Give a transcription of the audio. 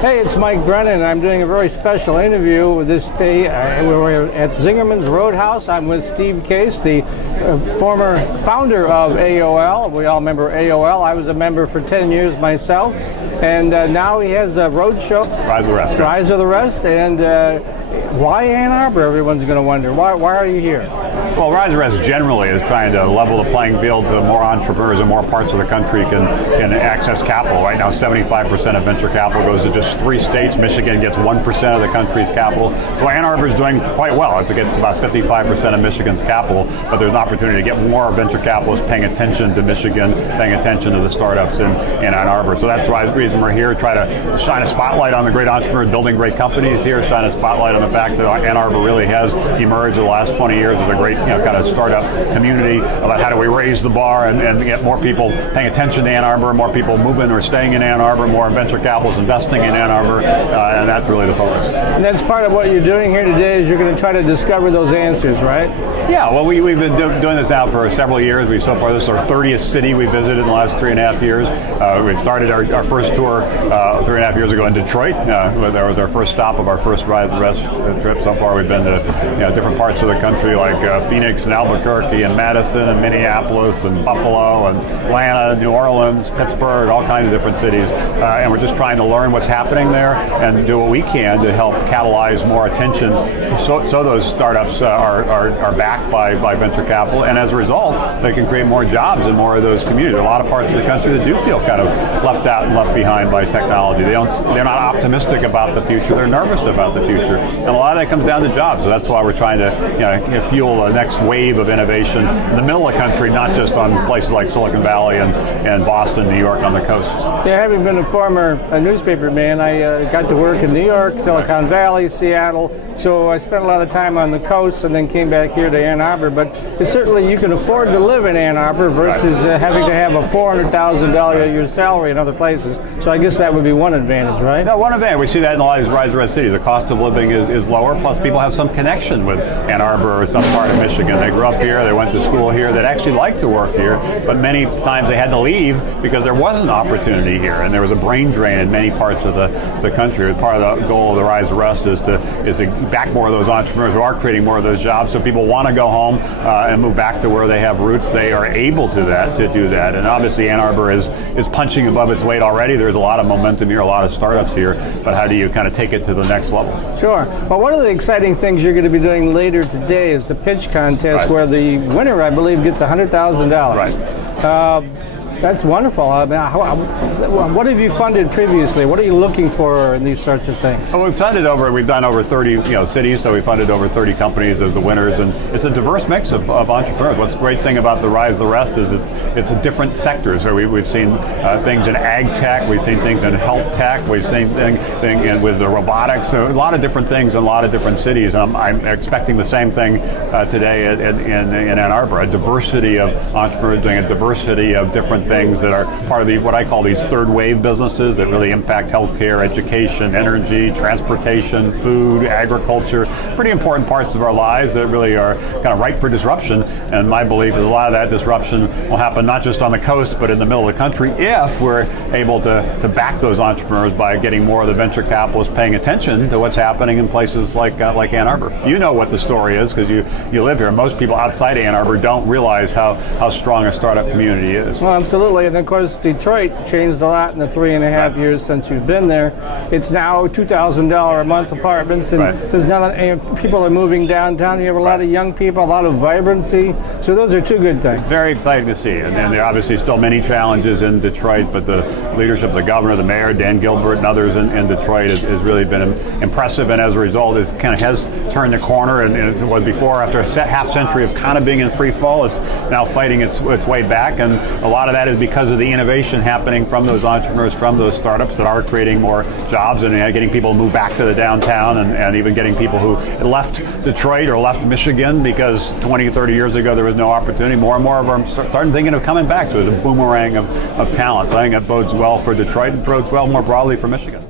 Hey, it's Mike Brennan. I'm doing a very special interview this day. We're at Zingerman's Roadhouse. I'm with Steve Case, the former founder of AOL. We all remember AOL. I was a member for 10 years myself. And now he has a Roadshow. Rise of the Rest. Rise of the Rest. And why Ann Arbor? Everyone's going to wonder. Why are you here? Well, Rise of the Rest generally is trying to level the playing field so more entrepreneurs in more parts of the country can access capital. Right now, 75% of venture capital goes to just 3 states. Michigan gets 1% of the country's capital. So Ann Arbor is doing quite well. It gets about 55% of Michigan's capital, but there's an opportunity to get more venture capitalists paying attention to Michigan, paying attention to the startups in Ann Arbor. So that's why the reason we're here, try to shine a spotlight on the great entrepreneurs building great companies here, shine a spotlight on the fact that Ann Arbor really has emerged in the last 20 years as a great kind of startup community about how do we raise the bar and get more people paying attention to Ann Arbor, more people moving or staying in Ann Arbor, more venture capitalists investing in Ann Arbor, and that's really the focus. And that's part of what you're doing here today is you're going to try to discover those answers, right? Yeah, well, we've been doing this now for several years. This is our 30th city we visited in the last 3.5 years. We started our first tour 3.5 years ago in Detroit. That was our first stop of our first Rise of the Rest trip. So far we've been to different parts of the country like Phoenix and Albuquerque and Madison and Minneapolis and Buffalo and Atlanta, New Orleans, Pittsburgh, all kinds of different cities. And we're just trying to learn what's happening there and do what we can to help catalyze more attention so those startups are backed by venture capital. And as a result, they can create more jobs in more of those communities. There are a lot of parts of the country that do feel kind of left out and left behind by technology. They're not optimistic about the future. They're nervous about the future. And a lot of that comes down to jobs. So that's why we're trying to fuel the next wave of innovation in the middle of the country, not just on places like Silicon Valley and Boston, New York on the coast. Yeah, having been a former newspaper man, I got to work in New York, Silicon Valley, Seattle. So I spent a lot of time on the coast and then came back here to Ann Arbor. But certainly you can afford to live in Ann Arbor versus having to have a $400,000 a year salary in other places. So I guess that would be one advantage, right? No, one advantage. We see that in a lot of these Rise of the Rest cities. The cost of living is lower, plus people have some connection with Ann Arbor or some part of Michigan. They grew up here, they went to school here, they'd actually like to work here, but many times they had to leave because there wasn't opportunity here, and there was a brain drain in many parts of the country. Part of the goal of the Rise of the Rest is to back more of those entrepreneurs who are creating more of those jobs, so people want to go home and move back to where they have roots. They are able to do that, and obviously Ann Arbor is punching above its weight already. There's a lot of momentum here, a lot of startups here, but how do you kind of take it to the next level? Sure. Well, one of the exciting things you're going to be doing later today is the pitch contest, where the winner, I believe, gets $100,000. Right. That's wonderful. I mean, what have you funded previously? What are you looking for in these sorts of things? Well, we've done over 30 cities, so we funded over 30 companies as the winners, and it's a diverse mix of entrepreneurs. What's the great thing about the Rise of the Rest is it's a different sectors. So we've seen things in ag tech, we've seen things in health tech, we've seen things with the robotics, so a lot of different things in a lot of different cities. I'm expecting the same thing today in Ann Arbor, a diversity of entrepreneurs doing a diversity of different things that are part of what I call these third wave businesses that really impact healthcare, education, energy, transportation, food, agriculture, pretty important parts of our lives that really are kind of ripe for disruption. And my belief is a lot of that disruption will happen not just on the coast, but in the middle of the country if we're able to back those entrepreneurs by getting more of the venture capitalists paying attention to what's happening in places like Ann Arbor. You know what the story is because you live here. Most people outside Ann Arbor don't realize how strong a startup community is. Well, absolutely. And of course, Detroit changed a lot in the 3.5 years since you've been there. It's now $2,000 a month apartments, and there's people are moving downtown. You have a lot of young people, a lot of vibrancy. So those are two good things. Very exciting to see. And there are obviously still many challenges in Detroit, but the leadership of the governor, the mayor, Dan Gilbert, and others in Detroit has really been impressive. And as a result, it kind of has turned the corner. And it was before, after a half century of kind of being in free fall, it's now fighting its way back. And a lot of that is because of the innovation happening from those entrepreneurs, from those startups that are creating more jobs and getting people to move back to the downtown and even getting people who left Detroit or left Michigan because 20, 30 years ago there was no opportunity. More and more of them started thinking of coming back. So there's a boomerang of talent. So I think that bodes well for Detroit and bodes well more broadly for Michigan.